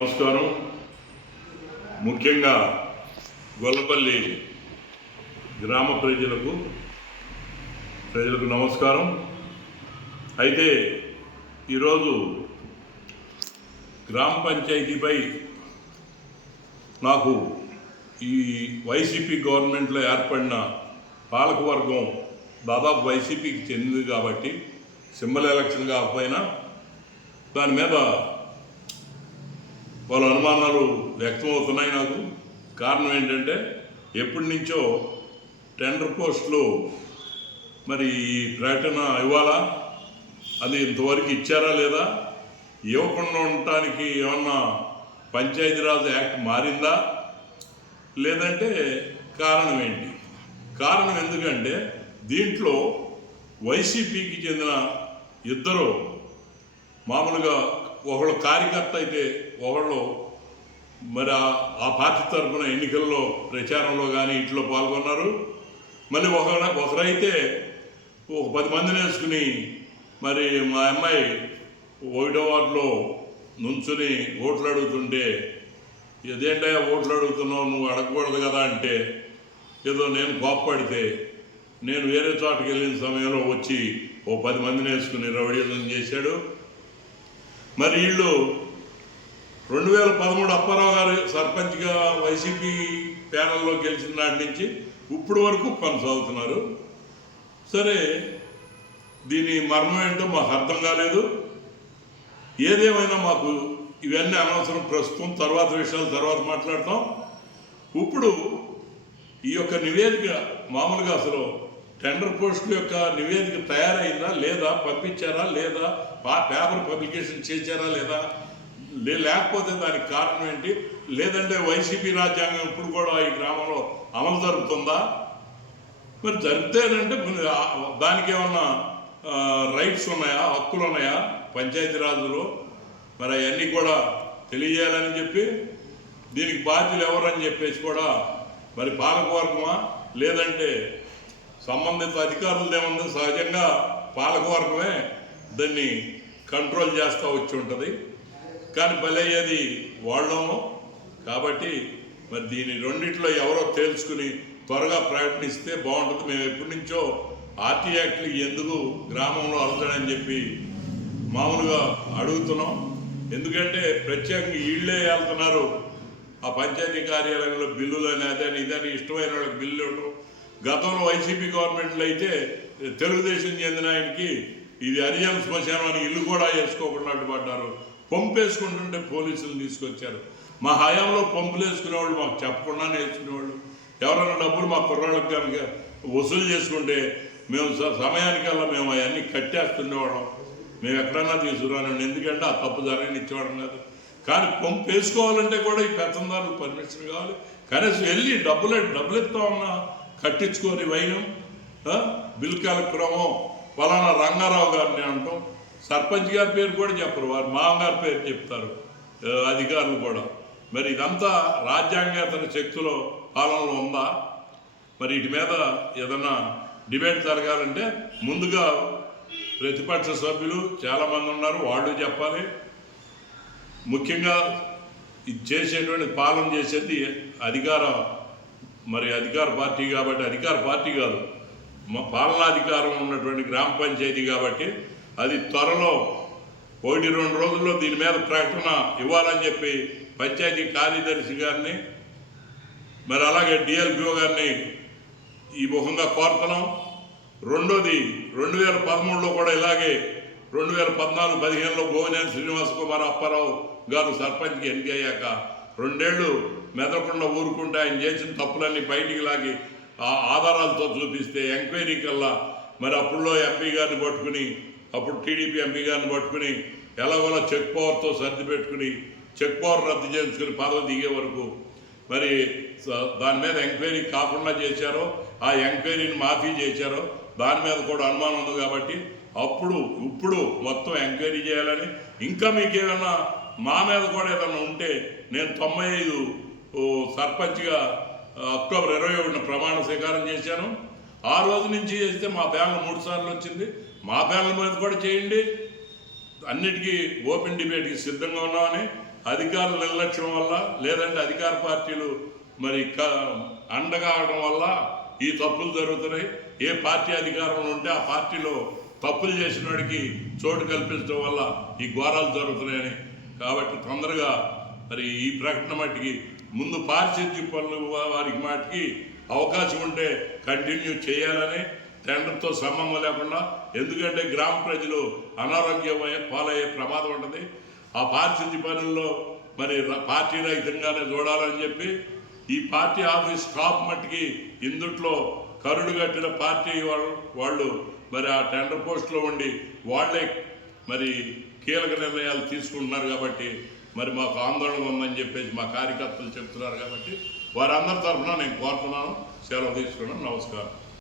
నమస్కారం. ముఖ్యంగా గొల్లపల్లి గ్రామ ప్రజలకు ప్రజలకు నమస్కారం. అయితే ఈరోజు గ్రామ పంచాయతీపై నాకు ఈ వైసీపీ గవర్నమెంట్లో ఏర్పడిన పాలకవర్గం దాదాపు వైసీపీకి చెందింది కాబట్టి సింబల్ ఎలక్షన్ కాకపోయినా దాని మీద వాళ్ళ అనుమానాలు వ్యక్తమవుతున్నాయి నాకు. కారణం ఏంటంటే ఎప్పటి నుంచో టెండర్ పోస్టులు మరి ఈ ప్రకటన ఇవ్వాలా? అది ఇంతవరకు ఇచ్చారా లేదా? ఇవ్వకుండా ఉండటానికి ఏమన్నా పంచాయతీరాజ్ యాక్ట్ మారిందా? లేదంటే కారణం ఏంటి? కారణం ఎందుకంటే దీంట్లో వైసీపీకి చెందిన ఇద్దరు మామూలుగా ఒకళ్ళు కార్యకర్త అయితే ఒకళ్ళు మరి ఆ- పార్టీ తరఫున ఎన్నికల్లో ప్రచారంలో కానీ ఇంట్లో పాల్గొన్నారు. మళ్ళీ ఒక ఒకరైతే ఒక పది మందిని వేసుకుని మరి మా అమ్మాయి ఒకటో వార్డులో నుంచుని ఓట్లు అడుగుతుంటే ఇదేంటయ్యా ఓట్లు అడుగుతున్నావు? నువ్వు అడగకూడదు కదా అంటే ఏదో నేను కోప్పడితే నేను వేరే చోటకి వెళ్ళిన సమయంలో వచ్చి ఓ పది మందిని వేసుకుని రౌడీజం చేశాడు. మరి వీళ్ళు రెండు వేల పదమూడు అప్పారావు గారు సర్పంచ్గా వైసీపీ ప్యానల్లో గెలిచిన నాటి నుంచి ఇప్పుడు వరకు కొనసాగుతున్నారు. సరే దీని మర్మం ఏంటో మాకు అర్థం కాలేదు. ఏదేమైనా మాకు ఇవన్నీ అనవసరం ప్రస్తుతం తర్వాత విషయాలు తర్వాత మాట్లాడతాం. ఇప్పుడు ఈ యొక్క నివేదిక మామూలుగా అసలు టెండర్ పోస్టుల యొక్క నివేదిక తయారైందా లేదా పంపించారా లేదా పా- పేపర్ పబ్లికేషన్ చేశారా లేదా లేకపోతే దానికి కారణం ఏంటి? లేదంటే వైసీపీ రాజ్యాంగం ఇప్పుడు కూడా ఈ గ్రామంలో అమలు జరుగుతుందా? మరి జరిగితేనంటే దానికి ఏమన్నా రైట్స్ ఉన్నాయా హక్కులు ఉన్నాయా పంచాయతీరాజులో? మరి అవన్నీ కూడా తెలియజేయాలని చెప్పి దీనికి బాధ్యులు ఎవరని చెప్పేసి కూడా మరి పాలకవర్గమా? లేదంటే సంబంధిత అధికారులు ఏముంది సహజంగా పాలకవర్గమే దాన్ని కంట్రోల్ చేస్తూ వచ్చి ఉంటుంది. కానీ బలయ్యేది వాళ్ళము. కాబట్టి మరి దీని రెండిట్లో ఎవరో తేల్చుకుని త్వరగా ప్రకటిస్తే బాగుంటుంది. మేము ఎప్పటి నుంచో ఆర్టీ యాక్ట్లు ఎందుకు గ్రామంలో అలచడని చెప్పి మామూలుగా అడుగుతున్నాం. ఎందుకంటే ప్రత్యేకంగా వీళ్ళే వెళ్తున్నారు. ఆ పంచాయతీ కార్యాలయంలో బిల్లులు అని అదని ఇదని ఇష్టమైన వాళ్ళకి బిల్లు ఇవ్వడం గతంలో వైసీపీ గవర్నమెంట్లో అయితే తెలుగుదేశం చెందిన ఆయనకి ఇది హరిజన శ్మశానం అని ఇల్లు కూడా వేసుకోకుండా అడ్డుపడ్డారు పంపు వేసుకుంటుంటే పోలీసులు తీసుకొచ్చారు. మా హయాంలో పంపులు వేసుకునేవాళ్ళు మాకు చెప్పకుండానే వేసుకునేవాళ్ళు ఎవరైనా డబ్బులు మా కుర్రాళ్ళకి కనుక వసూలు చేసుకుంటే మేము స- సమయానికల్లా మేము అవన్నీ కట్టేస్తుండేవాళ్ళం. మేము ఎక్కడన్నా తీసుకురాను ఎందుకంటే ఆ తప్పు ధరని ఇచ్చేవాడం కాదు. కానీ పంపు వేసుకోవాలంటే కూడా ఈ పెత్తందారులు పర్మిషన్ కావాలి. కనీసం వెళ్ళి డబ్బులు డబ్బులు ఇస్తామన్నా కట్టించుకొని వైనం బిల్కాల బిల్ కలెక్టరమో ఫలానా రంగారావు గారిని అంటాం. సర్పంచ్ గారి పేరు కూడా చెప్పరు. వారు మామగారి పేరు చెప్తారు. అధికారులు కూడా. మరి ఇదంతా రాజ్యాంగేతర శక్తుల పాలనలో ఉందా? మరి వీటి మీద ఏదన్నా డిబేట్ జరగాలంటే ముందుగా ప్రతిపక్ష సభ్యులు చాలామంది ఉన్నారు. వాళ్ళు చెప్పాలి. ముఖ్యంగా ఇది చేసేటువంటి పాలన చేసేది అధికార. మరి అధికార పార్టీ కాబట్టి అధికార పార్టీ కాదు. మా పాలనాధికారం ఉన్నటువంటి గ్రామ పంచాయతీ కాబట్టి అది త్వరలో ఒకటి రెండు రోజుల్లో దీని మీద ప్రకటన ఇవ్వాలని చెప్పి పంచాయతీ కార్యదర్శి గారిని మరి అలాగే డిఎల్పిఓ గారిని ఈ ముఖంగా కోరుతున్నాం. రెండోది రెండు వేల పదమూడులో కూడా ఇలాగే రెండు వేల పద్నాలుగు పదిహేనులో భువనేని శ్రీనివాస కుమార్ అప్పారావు గారు సర్పంచ్కి ఎన్నికయ్యాక రెండేళ్ళు మెదకుండా ఊరుకుంటే ఆయన చేసిన తప్పులన్నీ బయటికి లాగి ఆ ఆధారాలతో చూపిస్తే ఎంక్వైరీ కల్లా మరి అప్పుడులో ఎంపీ గారిని పట్టుకుని అప్పుడు టీడీపీ ఎంపీ గారిని పట్టుకుని ఎలాగోలా చెక్ పవర్తో సర్ది పెట్టుకుని చెక్ పవర్ రద్దు చేసుకుని పదవి దిగే వరకు మరి దాని మీద ఎంక్వైరీ కాకుండా చేశారో ఆ ఎంక్వైరీని మాఫీ చేశారో దాని మీద కూడా అనుమానం ఉంది కాబట్టి అప్పుడు ఇప్పుడు మొత్తం ఎంక్వైరీ చేయాలని ఇంకా మీకేమైనా మా మీద కూడా ఏదైనా ఉంటే నేను తొంభై ఐదు ఓ, సర్పంచ్గా అక్టోబర్ ఇరవై ఒకటిన ప్రమాణ స్వీకారం చేశాను. ఆ రోజు నుంచి చేస్తే మా బ్యాంకు మూడు సార్లు వచ్చింది. మా బ్యాంకుల మీద కూడా చేయండి. అన్నిటికీ ఓపెన్ డిబేట్కి సిద్ధంగా ఉన్నామని అధికారుల నిర్లక్ష్యం వల్ల లేదంటే అధికార పార్టీలు మరి క- అండగా అవడం వల్ల ఈ తప్పులు జరుగుతున్నాయి. ఏ పార్టీ అధికారంలో ఉంటే ఆ పార్టీలో తప్పులు చేసిన వాడికి చోటు కల్పించడం వల్ల ఈ ఘోరాలు జరుగుతున్నాయని కాబట్టి తొందరగా మరి ఈ ప్రకటన మట్టికి ముందు పారిశుద్ధ్య పనులు వారికి మాటికి అవకాశం ఉంటే కంటిన్యూ చేయాలని టెండర్తో సంబంధం లేకుండా ఎందుకంటే గ్రామ ప్రజలు అనారోగ్యం పాలయ్యే ప్రమాదం ఉంటుంది. ఆ పారిశుద్ధ్య పనుల్లో మరి పార్టీ రహితంగానే చూడాలని చెప్పి ఈ పార్టీ ఆఫీస్ స్టాఫ్ మట్టికి ఇందుట్లో కరుడు కట్టిన పార్టీ వాళ్ళు వాళ్ళు మరి ఆ టెండర్ పోస్ట్లో ఉండి వాళ్ళే మరి కీలక నిర్ణయాలు తీసుకుంటున్నారు కాబట్టి మరి మాకు ఆందోళన ఉందని చెప్పేసి మా కార్యకర్తలు చెప్తున్నారు కాబట్టి వారందరి తరఫున నేను కోరుతున్నాను. సెలవు తీసుకున్నాను. నమస్కారం.